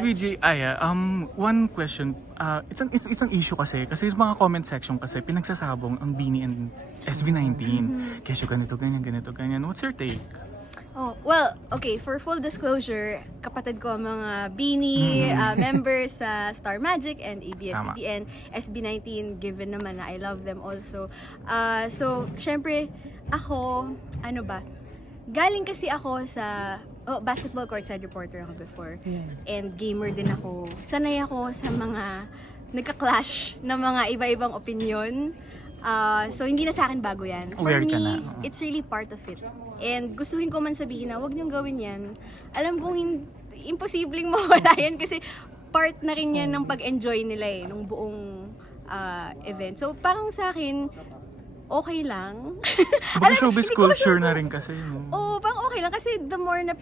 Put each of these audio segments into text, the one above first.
VJ Aya, one question. Isang issue kasi yung mga comment section kasi pinagsasabong ang Beanie and SB19. Kesyo ganito, ganyan. What's your take? Oh, well, okay, for full disclosure, kapatid ko ang mga Beanie members sa Star Magic and ABS-CBN, SB19, given naman na I love them also. So, syempre, ako, galing kasi ako sa basketball courtside reporter ako before. And gamer din ako. Sanay ako sa mga nagka-clash na mga iba-ibang opinion. So hindi na sa akin bago yan. For Aware me, ka na. it's really part of it. And gustuhin ko man sabihin na wag niyong gawin yan. Alam kong imposibleng mawala yan kasi part na rin yan ng pag-enjoy nila nung buong event. So parang sa akin, okay lang. Baka showbiz culture na rin kasi. Oo, parang okay lang kasi the more na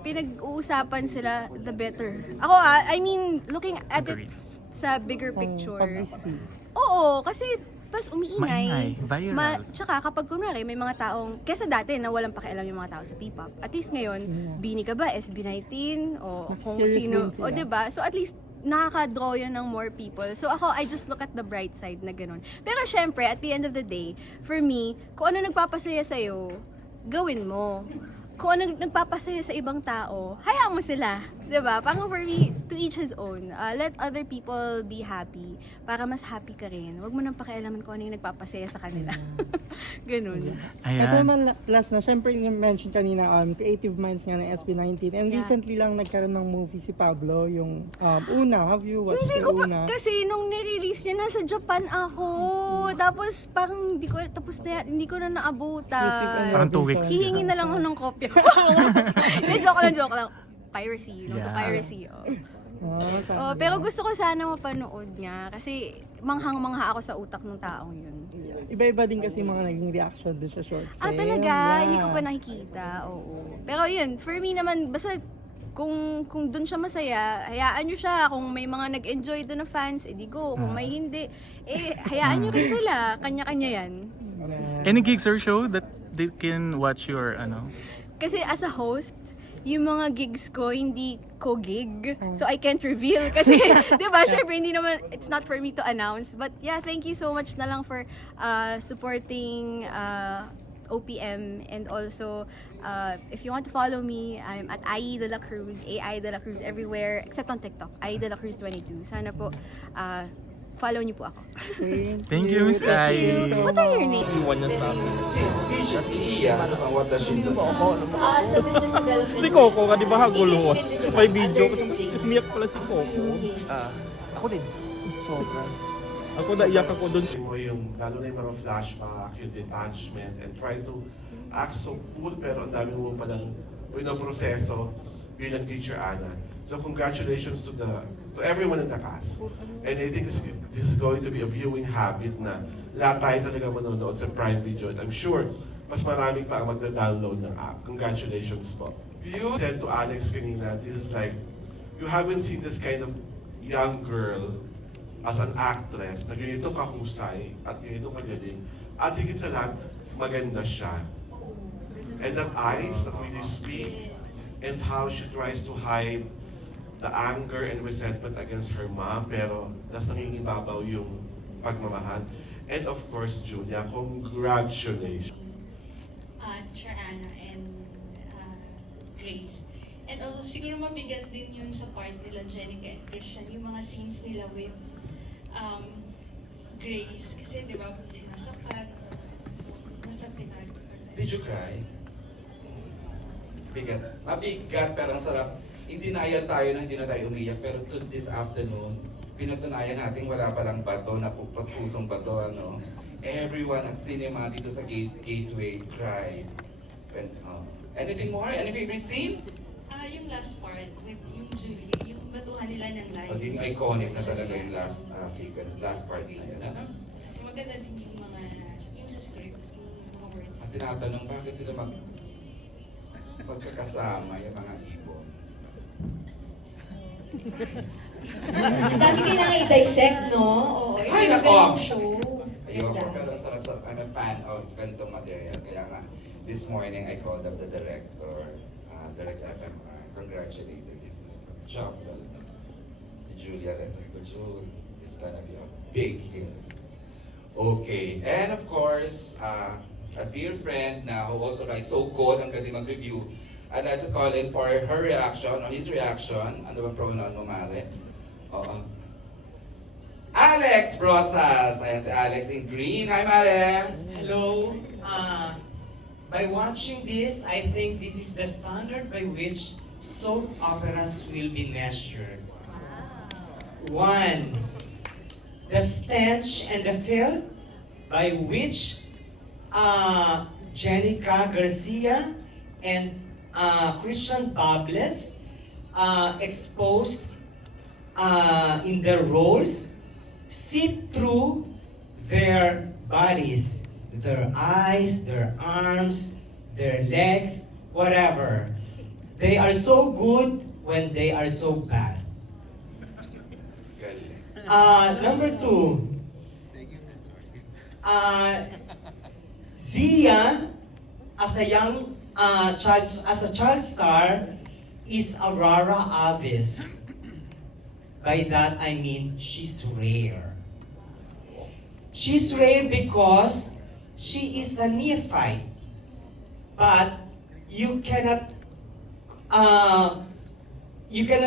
pinag-uusapan sila, the better. Ako I mean, looking at it sa bigger picture. Publicity. Oo, kasi pas Maingay, viral. Tsaka kapag kunwari may mga taong, kesa dati na walang pakialam yung mga tao sa P-pop, at least ngayon, Beanie ka ba, SB19, o kung Curious sino, din sila. o diba? So at least, nakaka-draw yun ng more people. So ako, I just look at the bright side na ganun. Pero syempre, at the end of the day, for me, kung ano nagpapasaya sa'yo, gawin mo. Kung ano nagpapasaya sa ibang tao, hayaan mo sila. Diba? Parang for me, to each his own. Let other people be happy para mas happy ka rin. Huwag mo nang pakialaman kung ano yung nagpapasaya sa kanila. Ganun. Ito Ayan. naman last na, syempre yung mention kanina, creative minds nga ng SB19. And Yeah. recently lang nagkaroon ng movie si Pablo, yung Una. Have you watched Hindi the ko pa, Una? kasi nung nirelease niya, nasa Japan ako. Tapos parang hindi ko, tapos na, hindi ko na Exclusive and naabutan. Parang 2 weeks. Hihingi na lang ako ng kopya. Hindi, joke lang. Piracy, no? To Yeah. piracy, Sabi pero niya. gusto ko sana mapanood nga kasi manghang-mangha ako sa utak ng taong yun. Iba-iba din kasi mga naging reaction doon sa short film. Talaga? Yeah. Hindi ko pa nakikita. Oo. Pero yun, for me naman, basta kung doon siya masaya, hayaan nyo siya. Kung may mga nag-enjoy doon na fans, edi go. Kung may hindi, hayaan nyo rin sila. Kanya-kanya yan. Any gigs or show that they can watch your Kasi as a host, yung mga gigs ko, hindi ko gig. So I can't reveal. Kasi, di ba, syempre, hindi naman, it's not for me to announce. But yeah, thank you so much na lang for supporting OPM. And also, if you want to follow me, I'm at AI De La Cruz, AI De La Cruz everywhere, except on TikTok, AI De La Cruz 22. Sana po, follow niyo po ako. Thank you, Miss Ai. What are your names? Iwan niya sa akin. Si Iya, what does she do? Sa business development. Si Coco ka, di ba hagulungan? May video, umiyak pala si Coco. Ako din. Sobra. Ako naiyak ako doon. Mo yung, lalo na yung mga flashback, yung detachment, and try to act so cool, pero ang dami mo palang proseso bilang Teacher Ana. So congratulations to everyone in the cast. And I think this is going to be a viewing habit na lahat tayo talaga manonood sa Prime Video. And I'm sure, mas marami pa ang magda-download ng app. Congratulations po. You said to Alex kanina, this is like, you haven't seen this kind of young girl as an actress na ganito kahusay at ganito kagaling. At higit sa lahat, maganda siya. And her eyes that really speak, and how she tries to hide the anger and resentment against her mom, pero nas nangingibabaw yung pagmamahal. And of course, Julia, congratulations. Teacher Anna and Grace. And also, siguro mabigat din yun sa part nila, Jenica and Christian, yung mga scenes nila with Grace. Kasi di ba, sinasapat. So, masapit hard for them. Did you cry? Bigat. Mabigat pero ang sarap. Denial tayo na hindi na tayo umiyak pero to this afternoon, pinatunayan natin wala palang bato na pusong bato. Everyone at cinema dito sa Gateway cried. Anything more? Any favorite scenes? Yung last part with yung Julie, yung batuhan nila ng lights. Maging iconic na talaga yung last sequence, last part na yan. Kasi maganda din yung sa script, yung mga words. At tinatanong bakit sila magkakasama yung mga ibon. Ang dami kailangan i-dissect, no? Oo, Ay, yung nako! ganung show. Ayoko, Ganda. pero ang sarap-sarap. I'm a fan of ganitong material. Kaya nga, this morning I called up the director, Direct FMI. Congratulated. It's a job well done. Julia, let's go June. It's gonna be a big hit. Okay, and of course, a dear friend now who also writes so good ang galing mag-review. I'd like to call in for her reaction or his reaction. Ano bang pronoun mo, Mare? Oo. Alex Brosas! Ayan si Alex in green. Hi, Mare! Hello. By watching this, I think this is the standard by which soap operas will be measured. 1. The stench and the filth by which Jenica Garcia and Christian Bables exposed in their roles seep through their bodies, their eyes, their arms, their legs, whatever. They are so good when they are so bad. Number 2, Zia, as a young child star, is Aurora Avis. By that I mean she's rare. She's rare because she is a neophyte. But you cannot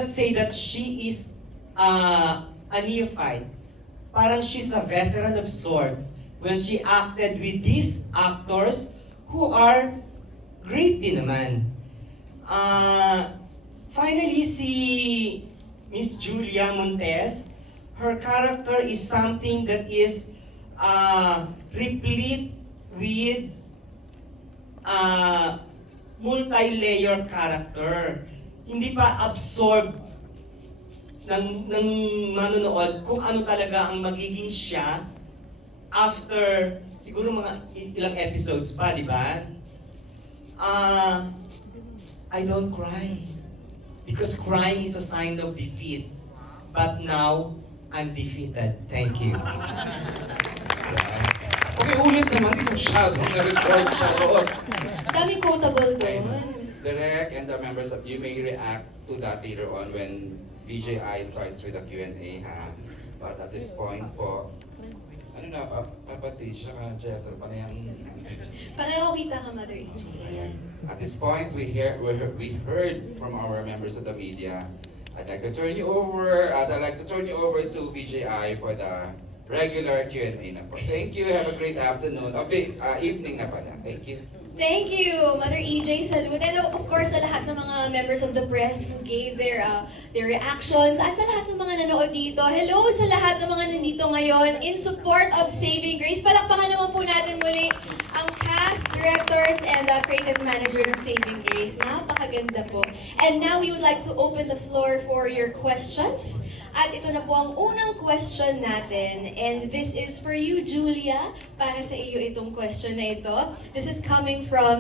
say that she is a neophyte. Parang she's a veteran of sort when she acted with these actors who are great din naman. Finally, si Miss Julia Montes, her character is something that is replete with multi-layer character. Hindi pa absorb ng manonood kung ano talaga ang magiging siya after siguro mga ilang episodes pa, di ba? I don't cry because crying is a sign of defeat. But now, I'm defeated. Thank you. Okay, ulit naman. Di masyadong na-record siya doon. Dami quotable doon. Direk and the members of you may react to that later on when VJI starts with the Q&A, ha? But at this point po, ano na, papati siya ka, Jeter, panayang... Pareho kita ka, Mother AJ. Ayan. At this point, we heard from our members of the media. I'd like to turn you over to VJI for the regular Q&A na po. Thank you, have a great afternoon, evening na pala. Thank you. Thank you, Mother EJ, salute. And of course, sa lahat ng mga members of the press who gave their reactions at sa lahat ng mga nanood dito. Hello sa lahat ng mga nandito ngayon in support of Saving Grace. Palakpakan naman po natin muli ang cast, directors, and creative manager ng Saving Grace. Napakaganda po. And now we would like to open the floor for your questions. At ito na po ang unang question natin. And this is for you, Julia. Para sa iyo itong question na ito. This is coming from